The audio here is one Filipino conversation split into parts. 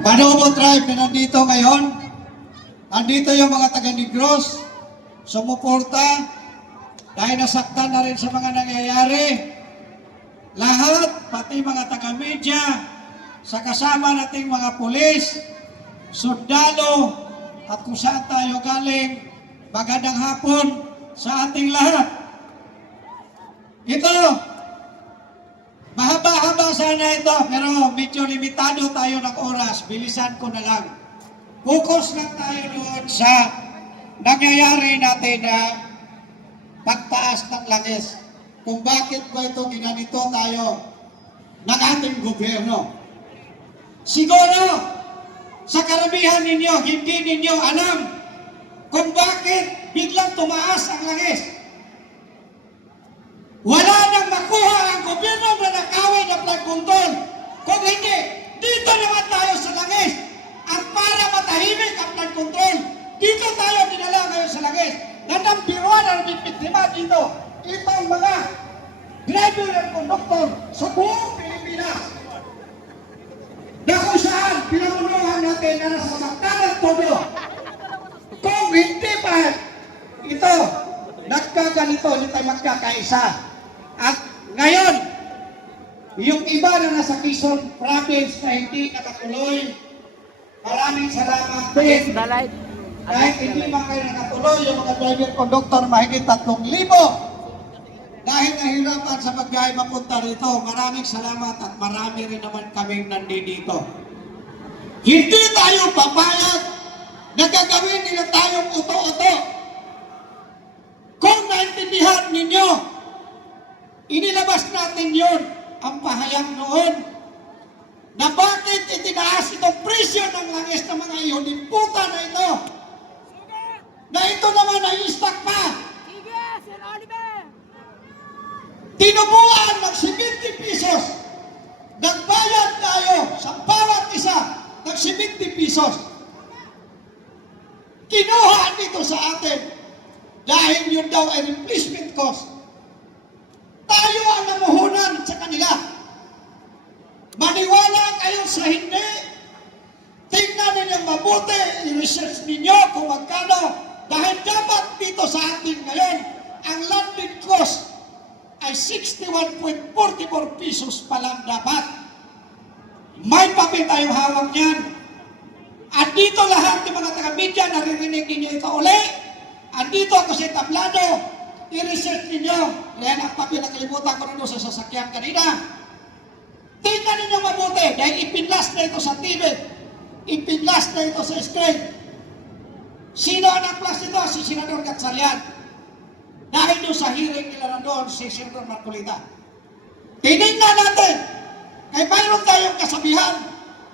Manobo Tribe na nandito ngayon. Nandito yung mga taga-Negros, sumuporta, dahil nasaktan na rin sa mga nangyayari. Lahat, pati mga taga-media, sa kasama nating mga pulis, sundalo, at kung saan tayo galing, magandang hapon sa ating lahat. Ito, mahaba-haba sana ito, pero medyo limitado tayo ng oras. Bilisan ko na lang. Focus lang tayo doon sa nangyayari natin na pagtaas ng langis. Kung bakit ba ito ginanito tayo ng ating gobyerno. Siguro, sa karamihan ninyo, hindi ninyo alam kung bakit biglang tumaas ang langis. Wala nang makuha ang gobyerno na nakawin ng flood control. Kung hindi, dito naman tayo sa langis. At para matahimik ang flood control, dito tayo dinala ngayon sa langis. Nanambiruan ang biktima dito. Itong mga driver and conductor sa buong Pilipinas. Na kung saan pinamunuhan natin na nasa magtanang todo. Kung hindi pa ito, nagkaganito, hindi tayo magkakaisa. At ngayon, yung iba na nasa Quezon Province na hindi nakatuloy, maraming salamat din. Kahit hindi man kayo nakatuloy, yung mga driver conductor mahigit 3,000. Dahil nahirapan sa pagbiyahe mapunta rito, maraming salamat at marami rin naman kaming nandito. Hindi tayo papayag na gagawin nila tayong uto-uto. Kung naintindihan ninyo, inilabas natin yun, ang pahayag noon, na bakit itinaas itong presyo ng langis ng mga iyon, imputa na ito, na ito naman ay stock pa. Sige, Sir Oliver! Tinubuan ng 70 pesos. Nagbayad tayo sa bawat isa ng 70 pesos. Kinuha dito sa atin dahil yun daw ay replacement cost. Tayo ang namuhunan sa kanila. Maniwala kayo sa hindi. Tingnan ninyong mabuti, i-research ninyo kung magkano. Dahil dapat dito sa atin ngayon, ang landed cost ay 61.44 pesos pa lang dapat. May papel tayong hawak niyan. At dito lahat ng mga taga-media, naririnig ninyo ito uli. Andito ako sa tablado. I-research ninyo. Yan ang papel na kalimutan ko na sa sasakyan kanina. Tingnan ninyo mabuti dahil ipinlas na ito sa TV. Ipinlas na ito sa screen. Sino ang nag-plus ito? Si Senador Gatchalian. Dahil doon sa hearing nila na doon, si Senador Marcolita. Tinignan natin, ay mayroon tayong kasabihan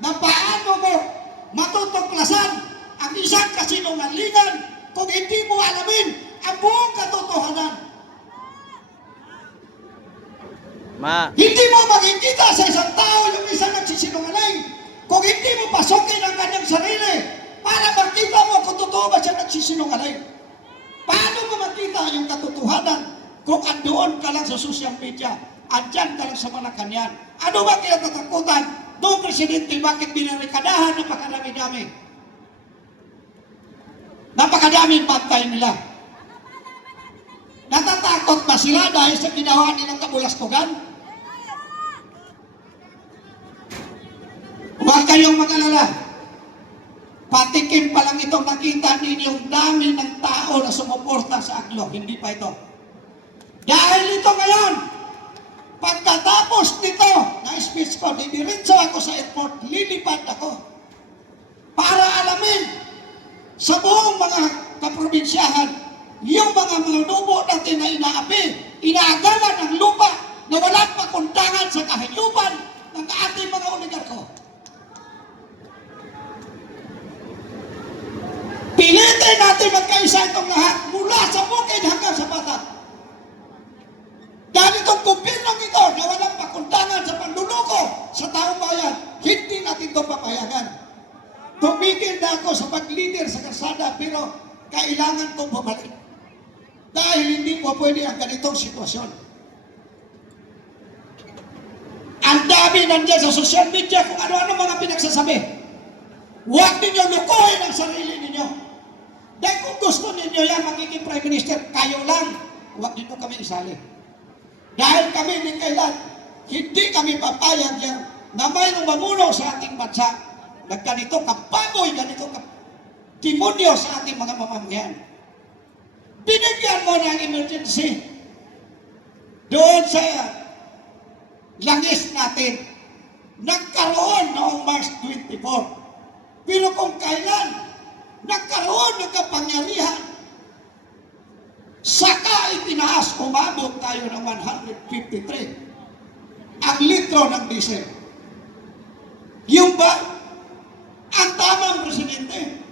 na paano mo matutuklasan ang isang kasinungalingan kung hindi mo alamin ang buong katotohanan. Hindi mo makikita sa isang tao yung isang nagsisinungaling kung hindi mo pasukin ang kanyang sarili para makita mo kung totoo ba siya nagsisinungaling. Paano mo makita yung katotohanan kung andoon ka lang sa social media, andyan ka lang sa Malacanang? Ano ba kinatatakutan noong presidente, bakit binarikadahan napakadami-dami? Napakadaming pantay nila. Natatakot ba sila dahil sa ginawa nilang kabulastugan? Huwag kayong mag-alala. Patikim pa lang itong nakita ninyong dami ng tao na sumuporta sa Aklo. Hindi pa ito. Dahil ito ngayon, pagkatapos nito na speech ko, didiretso ako sa airport, lilipad ako para alamin sa buong mga kaprobinsyahan yung mga nubo natin na inaapi, inaagalan ng lupa na walang pakundangan sa kahayupan ng ating mga oligarko. Pilitin natin magkaisa itong lahat mula sa bukid hanggang sa batat. Dahil itong gobyernong ito na walang pakundangan sa panluloko sa taong bayan, hindi natin ito papayagan. Tumigil na ako sa pag-leader sa kalsada pero kailangan kong bumalik. Dahil hindi po pwede ang ganitong sitwasyon. Ang dami nandiyan sa social media kung ano-ano mga pinagsasabi. nagsasabi, huwag ninyo lukuhin ang sarili ninyo. Dahil kung gusto ninyo yan, magiging Prime Minister, kayo lang, huwag ninyo kami isali. Dahil kami ni kailan, hindi kami papayag yan na mayroong mamuno sa ating bansa na ganito kapagoy, ganito demonyo sa ating mga mamamayan. Binigyan mo ng emergency doon sa langis natin. Nagkaroon noong March 24. Pero kung kailan nagkaroon ng kapangyarihan, saka itinaas, umabot tayo ng 153 ang litro ng diesel. Yung ba ang tamang presidente?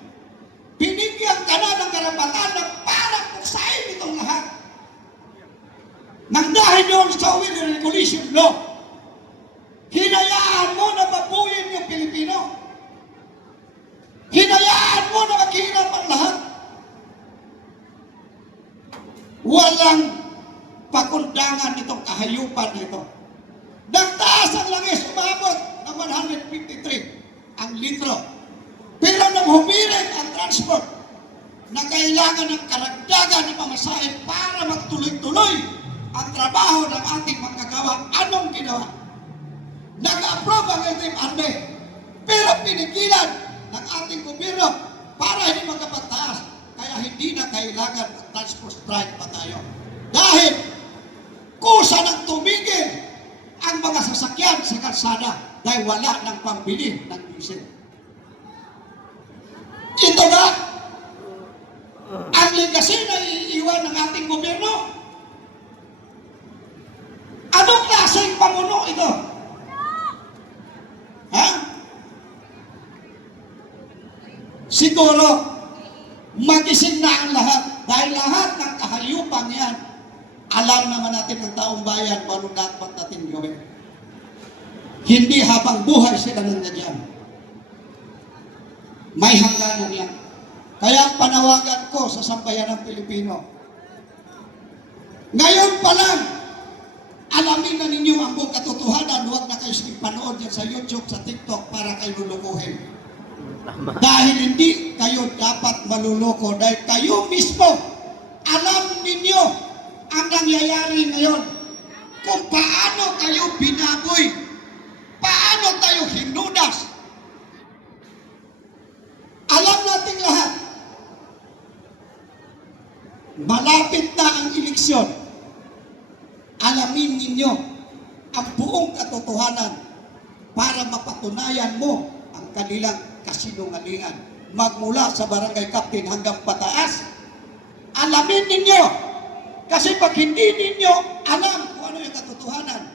Binigyan ka na ng karapatan na parang pagsain itong lahat. Nang dahil doon sa Will Regulation Law, hinayaan mo na mabuyin yung Pilipino. Hinayaan mo na maghirap ang lahat. Walang pakundangan itong kahayupan nito. Nagtaas ang langis, umabot ng 153 ang litro. Pero nang humirit ang transport na kailangan ng karagdagan ng pamasahe para magtuloy-tuloy ang trabaho ng ating manggagawa, anong ginawa? Nag-approve ang LTFRB, pero pinigilan ng ating gobyerno para hindi magkapagtaas. Kaya hindi na kailangan ng transport strike pa tayo. Dahil kusa nang tumigil ang mga sasakyan sa kalsada dahil wala ng pambili ng diesel. Ito ba ang legacy na iiwan ng ating gobyerno? Anong klaseng pamuno ito? Ha? Siguro, magising na ang lahat. Dahil lahat ng kahayupan yan, alam naman natin ng taong bayan kung anong dapat natin gawin. Hindi habang buhay sila nandiyan. May hangganan yan. Kaya panawagan ko sa sambayan ng Pilipino. Ngayon pa lang, alamin na ninyo ang buong katotohanan. Huwag na kayo panood yan sa YouTube, sa TikTok para kayo lulukuhin. Dahil hindi kayo dapat maluloko. Dahil kayo mismo, alam ninyo ang nangyayari ngayon. Kung paano kayo binaboy. Paano tayo hinudas. Alam nating lahat. Malapit na ang eleksyon. Alamin ninyo ang buong katotohanan para mapatunayan mo ang kanilang kasinungalingan. Magmula sa barangay captain hanggang pataas. Alamin ninyo. Kasi pag hindi ninyo alam kung ano yung katotohanan,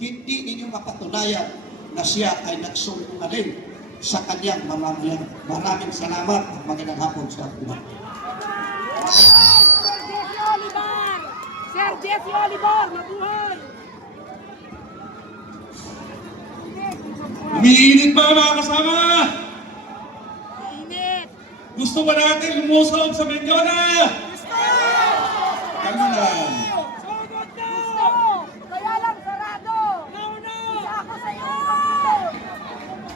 hindi ninyo mapatunayan na siya ay nagsunungaling sa kanyang mamamayan. Maraming salamat at magandang hapon sa atin. Sir Jesse Oliver, mabuhay! Umiinit ba mga kasama? Init! Gusto ba natin lumusob sa Mendiola? Gusto! Ano lang? Sugod na! Gusto! Kaya lang sarado! No, no! Isa ako sa iyo!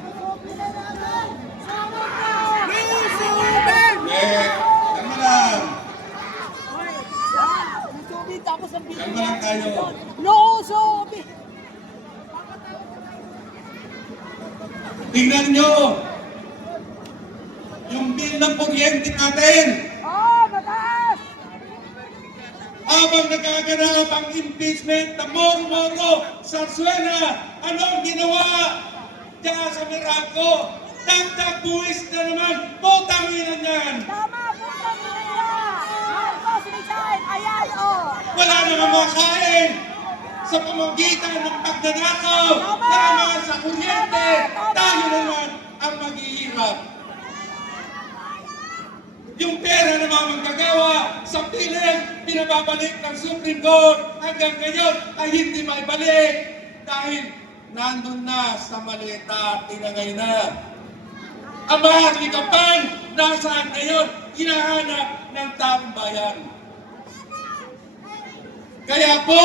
Sugod na naman! Sugod na! Sugod! Ano lang? Sugod tapos ang video. Kalma lang tayo. No, sugod! Tingnan nyo! Yung bill ng kuryente natin! Oh, mataas! Habang nagaganap ang impeachment ng Moro-Moro sa Suena, ano ang ginawa diyan sa Meralco? Dagdag buwis na naman, putang ina niyan! Tama po ang nila! Marcos resign! Ayan, oh! Wala namang makain sa pamamagitan ng pagnanakaw naman sa kuryente. Tayo naman ang maghihirap. Yung pera na manggagawa sa piling, pinababalik ng Supreme Court hanggang ngayon ay hindi maibalik dahil nandun na sa maleta, tinangay na. Ang mga likapan, nasaan ngayon? Hinahanap ng taong bayan. Kaya po,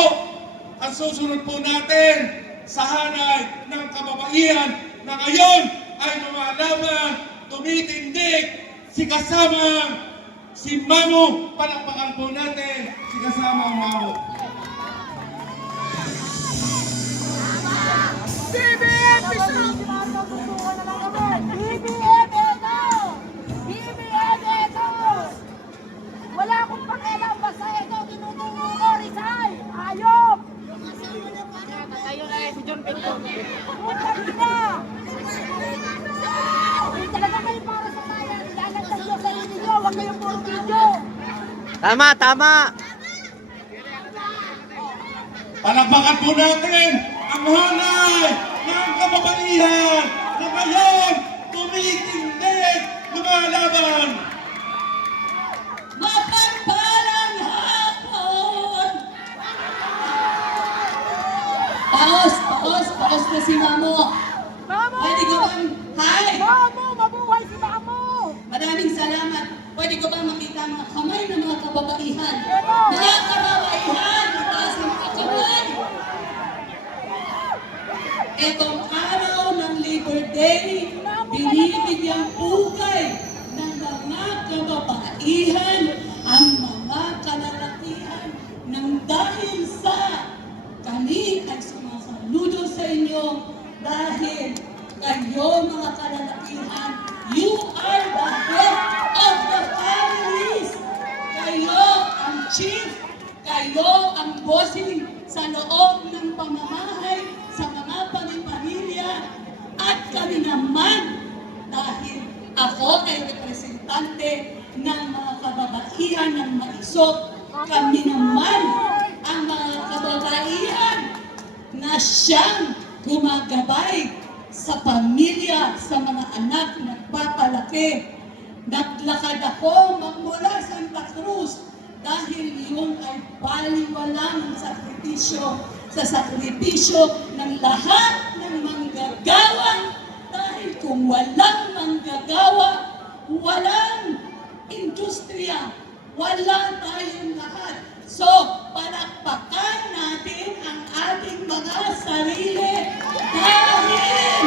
ang susunod po natin sa hanay ng kababaihan na ngayon ay lumalaban, tumitindig, si kasamang si Mamo. Palakpakan po natin si kasamang Mamo. BBM Edo! BBM Edo! BBM Edo! Wala akong pakialam, basta ito tinuturo ko, resign! Ayop! Tayo na si John Pinto. Puta na! Kung talaga kayo para sa bayan, ilalagdag nyo sa inyo, huwag kayong puro video! Tama, tama. Palakpakan po natin ang hanay ng kababaihan na ngayon tumitindig, lumalaban. Mapagpalang hapon! Paos na si Mamo. Mamo! Pwede ko bang, hi! Mamo! Mabuhay si Mamo! Maraming salamat. Pwede ko bang makita ang mga kamay ng mga kababaihan? Ito! Mga kababaihan! Itaas ang mga kamay! Itong araw ng Labor Day, binibigyang pugay ng mga kababaihan ang mga kalalakihan ng dahil sa kami ay sumasaludo sa inyo dahil kayo mga kalalakihan, you are the head of the families. Kayo ang chief, kayo ang bossing sa loob ng pamamahay sa mga pamilya at kami naman dahil ako ay representante ng mga kababaihan ng maisok. Kami naman ang mga kababaihan na siyang gumagabay sa pamilya, sa mga anak na nagpapalaki. Naglakad ako magmula Santa Cruz dahil yun ay baliwalang sakripisyo sa sakripisyo ng lahat ng manggagawa. Dahil kung walang manggagawa, walang industriya, wala tayong lahat. So, palakpakan natin ang ating mga sarili dahil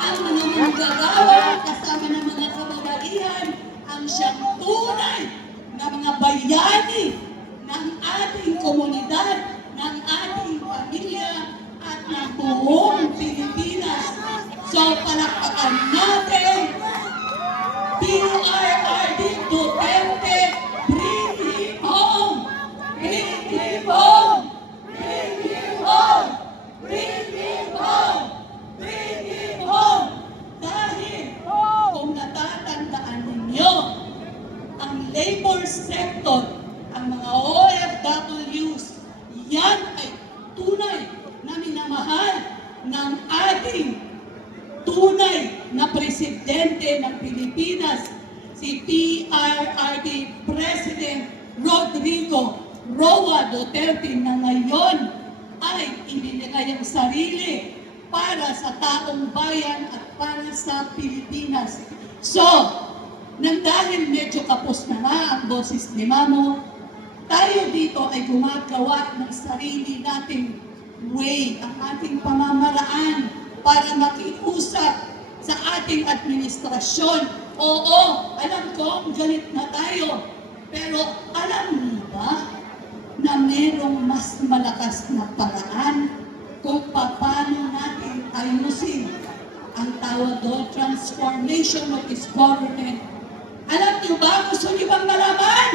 ang mga manggagawa kasama ng mga kababaihan ang siyang tunay na mga bayani ng ating komunidad, ng ating pamilya at ng buong Pilipinas. So, palakpakan natin PRRD Duterte, bring him home! Bring him home! Bring him home! Bring him home! Bring him home! Dahil kung natatandaan ninyo, ang labor sector, ang mga OFWs, yan ay tunay na minamahal ng ating tunay na presidente ng Pilipinas, si PRRD President Rodrigo Roa Duterte na ngayon ay ibinigay ang sarili para sa taong bayan at para sa Pilipinas. So, nang dahil medyo kapos na nga ang boses ni Mamo, tayo dito ay gumagawa ng sarili nating way, ang ating pamamaraan para makiusap sa ating administrasyon. Oo, alam ko, galit na tayo. Pero alam niyo ba na merong mas malakas na paraan kung paano natin ayusin ang tawag doon, transformation of this government. Alam niyo ba? Gusto niyo bang malaman?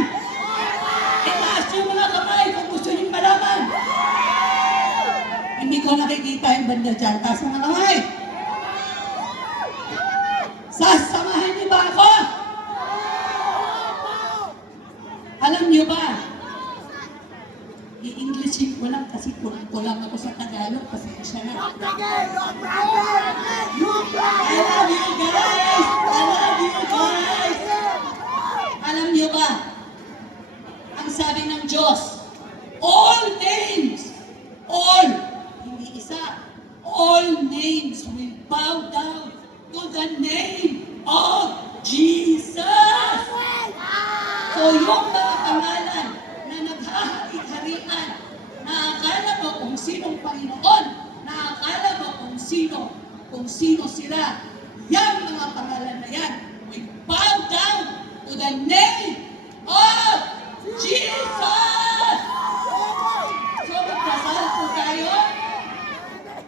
Itaas yung mga kamay kung gusto niyo malaman. Hindi ko nakikita yung banda dyan. Taas ang mga kamay. Sasamahan niyo ba ako? Alam niyo ba? I-Englishin ko lang kasi kulang ako sa Tagalog. Pasensya na. I love you guys! I love you guys! Alam niyo ba? Ang sabi ng Diyos, all names, all, hindi isa, all names will bow down to the name of Jesus. So yung mga pangalan na naghahari-harian, naakala mo kung sinong Panginoon, naakala mo kung sino sila. Yang mga pangalan na yan, we bow down to the name of Jesus! So, magdasal po tayo.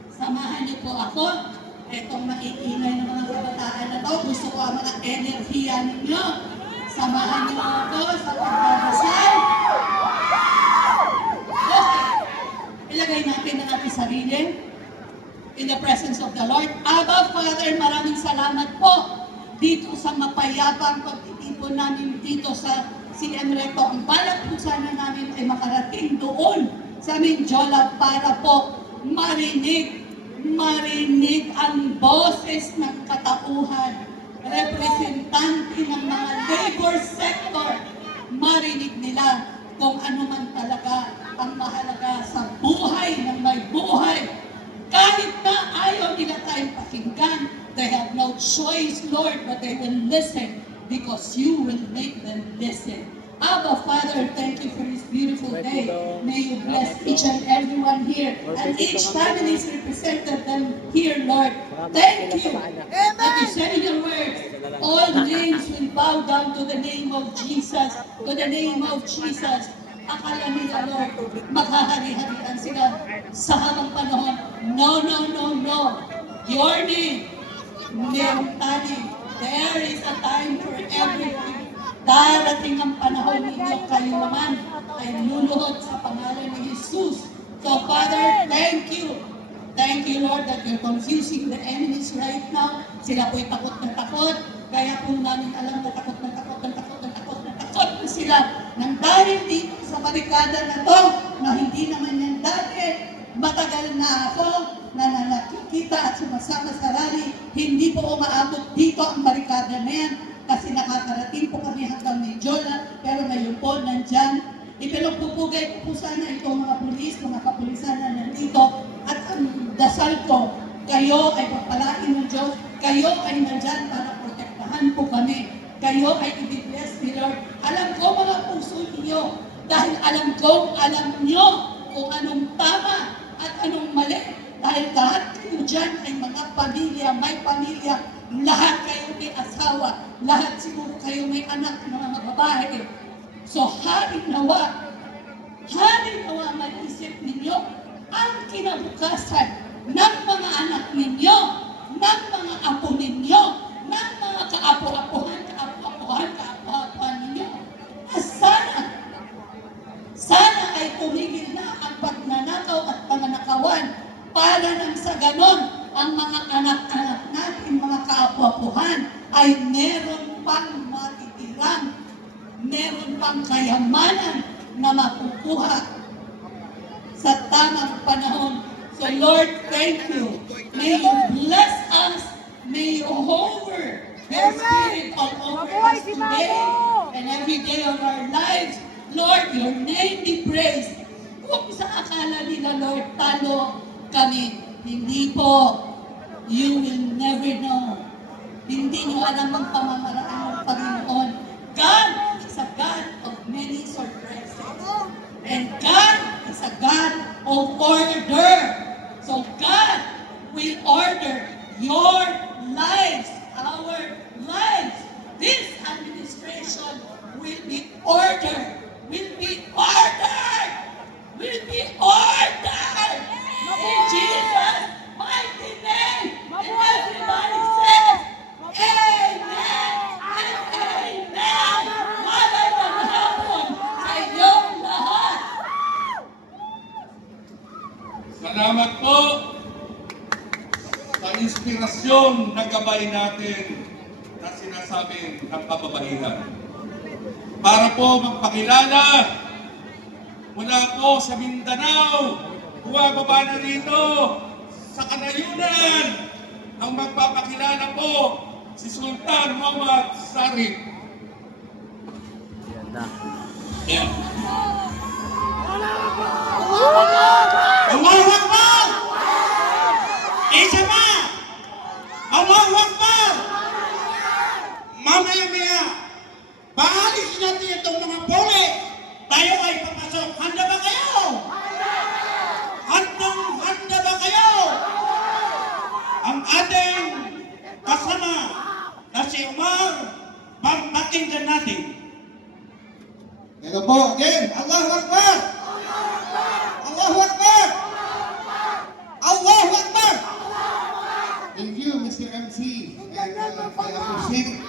Samahan niyo po ako. Itong maiingay ng mga kabataan na to, gusto ko ang mga enerhiya ninyo. Samahan niyo ako sa pagdadasal. Okay. Ilagay natin ang ating sarili in the presence of the Lord. Abba, Father, maraming salamat po dito sa mapayapang pagtitipon namin dito sa CM Recto. Ang balak po sana namin ay makarating doon sa Mindiola para po marinig ang boses ng katauhan, representante ng mga labor sector, marinig nila kung ano man talaga ang mahalaga sa buhay ng may buhay. Kahit na ayaw nila tayong pakinggan, they have no choice, Lord, but they will listen because you will make them listen. Abba, Father, thank you for this beautiful day. May you bless each and everyone here and each family is represented them here, Lord. Thank you that you said in your words, all names will bow down to the name of Jesus, to the name of Jesus. Akala nila, Lord, maghahari-harian sila sa habang panahon. No, no, no, no. Your name, merong tani. There is a time for everything. Darating ang panahon ninyo, kayo naman ay luluhod sa pangalan ni Jesus. So, Father, thank you. Thank you, Lord, that you're confusing the enemies right now. Sila po'y takot na takot. Kaya po namin alam na takot na takot na takot na takot na takot na sila. Nang dahil dito sa barikada na to, na hindi naman yan dati, matagal na ako na nakikita at sumasama sa rally, hindi po umaabot dito ang barikada na yan. Kasi nakakarating po kami hanggang Mindiola, pero ngayon po nandyan. Ipinagpupugay ko po sana itong mga pulis, mga kapulisan na nandito. At ang dasal ko, kayo ay pagpalain ng Diyos, kayo ay nandyan para protektahan po kami. Kayo ay i-bless ni Lord. Alam ko mga puso ninyo, dahil alam nyo kung anong tama at anong mali. Dahil lahat kayo dyan ay mga pamilya, may pamilya, lahat kayo may asawa, lahat siguro kayo may anak na mga babae. So haring nawa mag-isip ninyo ang kinabukasan ng mga anak ninyo, ng mga apo ninyo, ng mga kaapo-apuhan ninyo. Sana ay tumigil na ang pagnanakaw at panganakawan para nang sa ganon ang mga anak-anak natin, mga kaapo-apuhan ay meron pang matitirang, meron pang kayamanan na makukuha sa tamang panahon. So Lord, thank you. May you bless us. May you hover your spirit all over us today and every day of our lives. Lord, your name be praised. Kung sa akala nila, Lord, talo kami, hindi po. You will never know. Hindi nyo alam ang pamamaraan ng Panginoon. God is a God of many surprises. And God is a God of order. So God will order your lives, our lives. This administration will be ordered. Will be ordered. Will be ordered. In Jesus' mighty name. And everybody says, Amen and Amen. Magandang hapon sa inyong lahat. Salamat po sa inspirasyon na gabay natin na sinasabing ng kababaihan. Para po magpakilala mula po sa Mindanao, bumababa na rito sa Kanayunan ang magpapakilala po si Sultan Muhammad Sarif. Yan na. Yan. Allahu Akbar! Isa pa! Allahu Akbar! Mamaya-maya, baalis natin itong mga pole. Tayo ay papasok. Handa ba kayo? Handa ba kayo? Ang ating si Omar, pakinggan natin. Ito po, again, Allahu Akbar! Allahu Akbar! Allahu Akbar! Thank you, Mr. MC, and I appreciate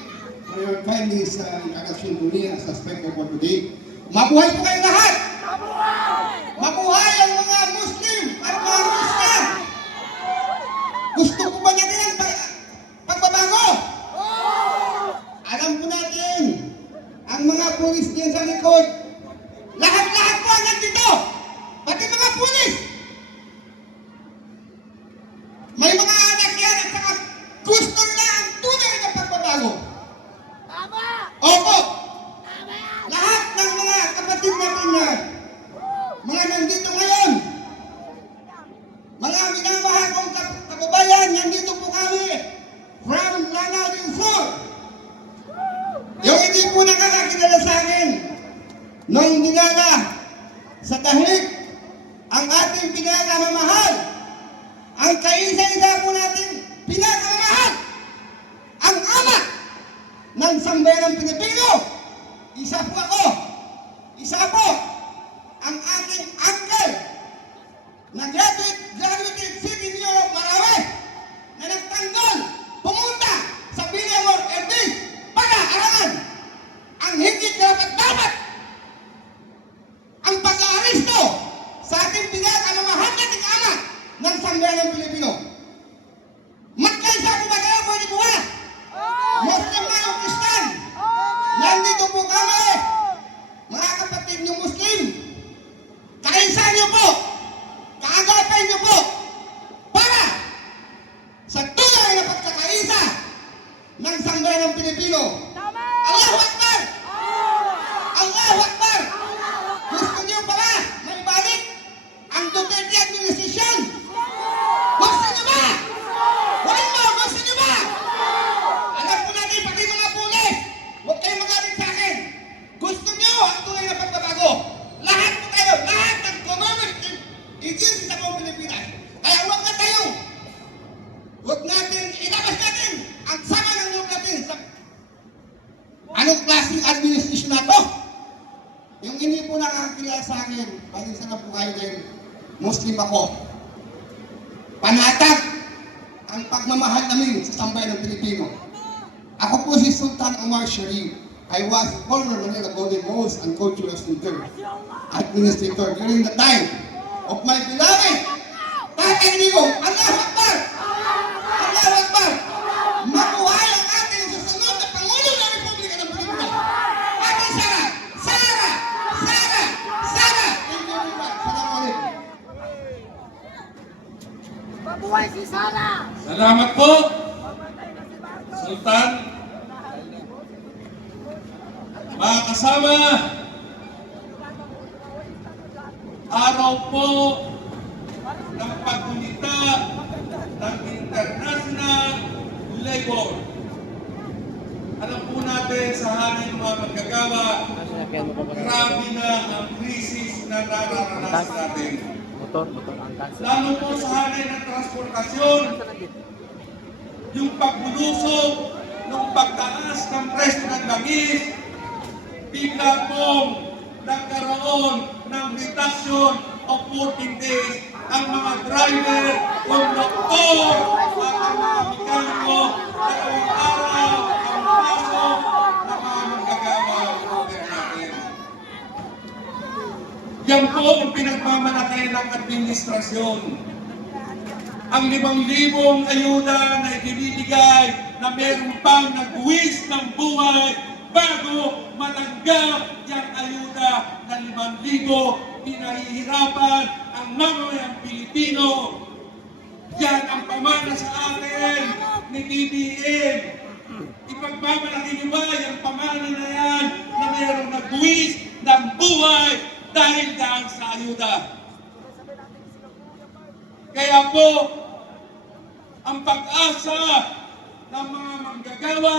for your kindness introduction to me as a speaker for today. Mabuhay po kayo lahat! Mabuhay ang mga Muslim at mga Muslim! Gusto po ba niya din ang pagbabago? Alam po natin, ang mga pulis diyan sa likod, lahat-lahat po ang nandito! Pati mga pulis! May mga anak yan at saka gusto nila ang tunay na pagbabago. Tama! Opo! Tama! Lahat ng mga kapatid natin na mga nandito ngayon, mga minamahal kong kababayan, nandito po kami from Lanao del Sur. Yung hindi po nakakakilala sa akin, nung dinala sa tahig ang ating pinakamamahal, ang kaisa-isa po natin pinakamamahal, ang ama ng sambayanang Pilipino. Isa po ako, isa po ang aking uncle na graduated City New York Marawi na nagtanggol, pumunta sa Villamor Erbil para harangan ang hindi dapat ang pag-aaristo sa ating pinakamamahal nating ama ng sambayanang Pilipino. Magkaisa po ba kayo? Pwede po ba? Muslim na o Christian? Nandito po kami, mga kapatid niyo Muslim. Kaisa niyo po, kaagapay niyo po, para sa tunay na pagkakaisa ng sambayanang Pilipino. Tama! Allahu Akbar! Allahu Akbar! Gusto niyo pala maibalik ang Duterte administration? Gusto niyo ba? Walang mo, gusto niyo ba? Alam po natin, pati mga pulis, huwag kayong magalit sa akin. Gusto niyo ang tunay na pagbabago. Lahat po tayo, lahat ng government agency sa buong Pilipinas. Kaya huwag natin, ilabas natin ang sama ng loob natin sa anong klaseng administration na to. Yung hindi po nakakakilala sa akin, palinsa na po kayo dahil Muslim ako. Panatag ang pagmamahal namin sa sambayan ng Pilipino. Ako po si Sultan Omar Sharif. I was former Manila Golden Moles and Cultural Center Administrator during the time of my beloved Tatay Digong. Allahu Akbar! Allahu Akbar! Mabuhay ang ating susunod na Pangulo ng Republika ng Pilipino. Ate Sara! Sara! Sara! Sara! Thank you very much. Assalamualaikum. Mabuhay si Sara! Salamat po, Sultan. Mga kasama, araw po ng paggunita ng International Labor. Alam po natin sa hangin mga magagawa, grabe na ang krisis na nararanasan natin. Motor, angkas. Lalo po sa hanay ng transportasyon, yung pagbulusok, yung pagtaas ng presyo ng langis, bigla pong nagkaroon ng reduction of 14 days ang mga driver, konduktor, at ang mga mekaniko, dalawang araw ang pasok ng mga manggagawa natin. Yan po ang pinagmamalaki ng administrasyon. Ang 5,000 ayuda na ibinibigay na meron pang nagbuwis ng buhay bago matanggap yung ayuda na 5,000, pinahihirapan ang mamamayang Pilipino. Yan ang pamana sa atin ni BBM. Ipagmamalaki niyo ba yung pamana na yan na mayroong nagbuwis ng buhay dahil daan sa ayuda? Kaya po, ang pag-asa ng mga manggagawa,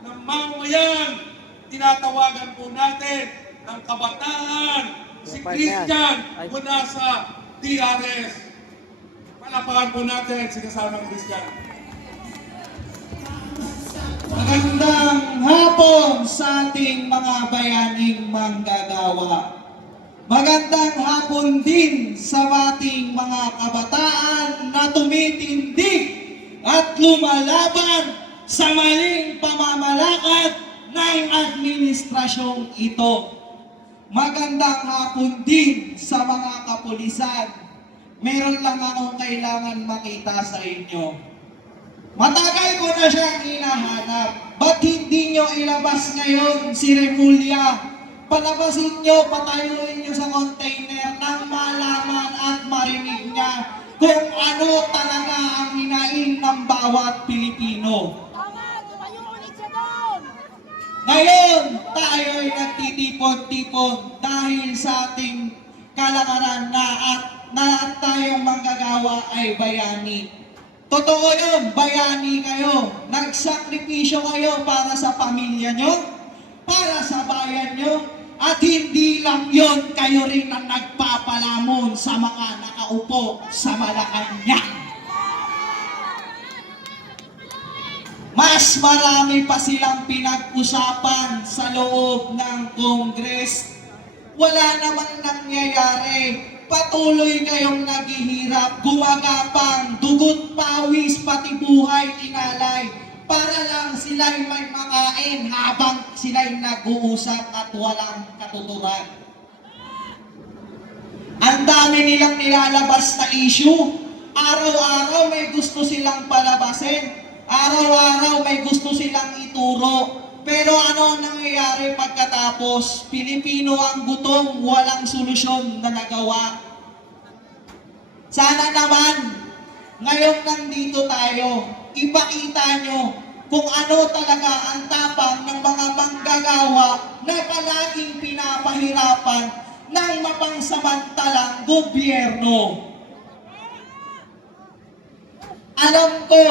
ng mamamayan, tinatawagan po natin ang kabataan, si Christian mula sa DRS. Palapakan po natin si kasamang Christian. sa ating mga bayaning manggagawa. Magandang hapon din sa ating mga kabataan na tumitindig at lumalaban sa maling pamamalakad ng administrasyong ito. Magandang hapon din sa mga kapulisan. Meron lang akong kailangan makita sa inyo. Matagal ko na siyang hinahanap. Ba't hindi nyo ilabas ngayon si Remulla? Palabasin nyo, patayuin nyo sa container nang malaman at marinig niya kung ano talaga ang hinaing ng bawat Pilipino. Tama, tumayo ulit siya doon. Ngayon, tayo ay nagtitipon-tipon dahil sa ating kalakaran na tayong manggagawa ay bayani. Totoo yun, bayani kayo. Nagsakripisyo kayo para sa pamilya nyo, para sa bayan nyo, at hindi lang yon, kayo rin ang nagpapalamon sa mga nakaupo sa Malacanang. Mas marami pa silang pinag-usapan sa loob ng Congress. Wala namang nangyayari. Patuloy kayong naghihirap, gumagapang, dugot, pawis, pati buhay, inalay, para lang sila'y may makain habang sila'y nag-uusap at walang katuturan. Ang dami nilang nilalabas na issue. Araw-araw may gusto silang palabasin. Araw-araw may gusto silang ituro. Pero ano ang nangyayari pagkatapos? Pilipino ang gutom, walang solusyon na nagawa. Sana naman, ngayong nandito tayo, ipakita nyo kung ano talaga ang tapang ng mga manggagawa na palaging pinapahirapan ng mapangsamantalang gobyerno. Alam ko,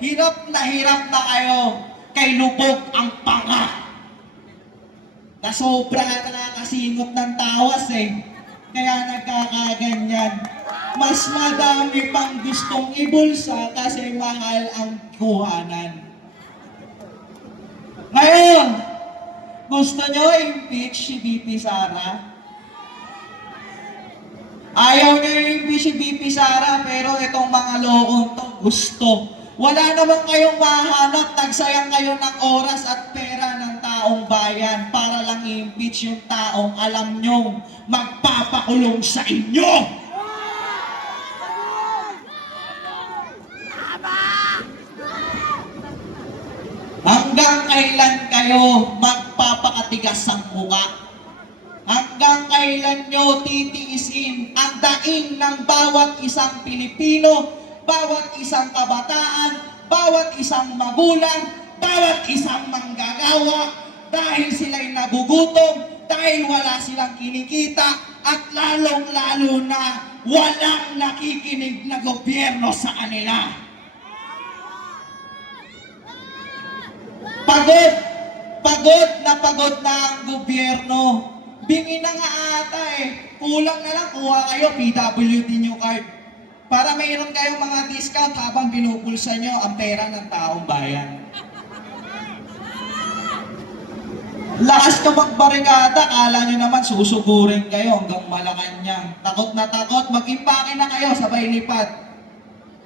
hirap na kayo kay lubog ang panga. Nasobra na nakakasingot ng tawas kaya nagkakaganyan. Mas madami pang gustong ibulsa kasi mahal ang kuhanan. Ngayon, gusto nyo impeach si BP Sara? Ayaw nyo impeach si BP Sara, pero itong mga lokong to gusto. Wala naman kayong mahanap, nagsayang kayo ng oras at pera ng taong bayan para lang i-impeach yung taong alam nyong magpapakulong sa inyo. Hanggang kailan kayo magpapakatigas ang mukha? Hanggang kailan nyo titiisin ang daing ng bawat isang Pilipino, bawat isang kabataan, bawat isang magulang, bawat isang manggagawa dahil sila'y nagugutom, dahil wala silang kinikita, at lalong-lalo na walang nakikinig na gobyerno sa kanila. Pagod na ang gobyerno. Bingi na nga ata Kulang na lang, kuha kayo PWD nyo card. Para mayroon kayong mga discount habang pinupulsa nyo ang pera ng taong bayan. Lakas ka magbarikada, kala nyo naman susugurin kayo hanggang Malacanang. Takot na takot, mag-impake na kayo, sabay lipat.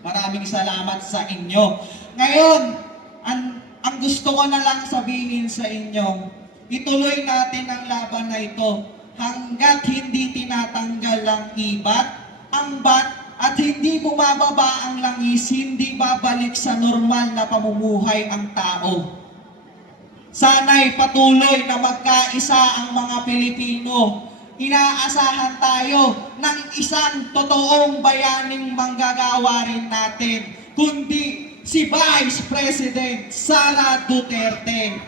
Maraming salamat sa inyo. Ngayon, ang gusto ko na lang sabihin sa inyo, ituloy natin ang laban na ito hanggat hindi tinatanggal ang ibat, ang bat, at hindi bumababa ang langis, hindi babalik sa normal na pamumuhay ang tao. Sana'y patuloy na magkaisa ang mga Pilipino. Inaasahan tayo ng isang totoong bayaning manggagawa rin natin, kundi si Vice President Sara Duterte.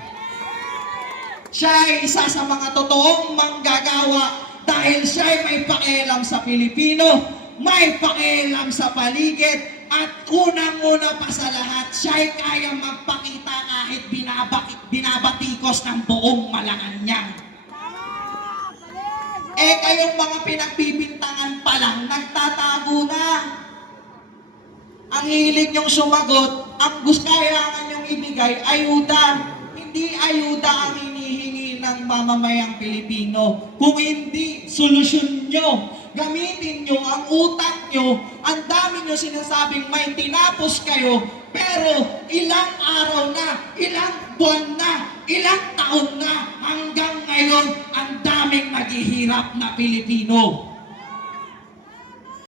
Siya ay isa sa mga totoong manggagawa dahil siya ay may pakialam sa Pilipino, may pakialam sa paligid, at unang-una pa sa lahat, siya ay kayang magpakita kahit binabatikos ng buong Malacanang. Kayong mga pinagbibintangan pa lang, nagtatago na. Ang hilig niyong sumagot, ang gusto kailangan niyong ibigay, ayuda. Hindi ayuda ang hinihingi ng mamamayang Pilipino. Kung hindi, solusyon nyo. Gamitin nyo ang utak nyo. Ang dami nyo sinasabing may tinapos kayo, pero ilang araw na, ilang buwan na, ilang taon na, hanggang ngayon, ang daming naghihirap na Pilipino.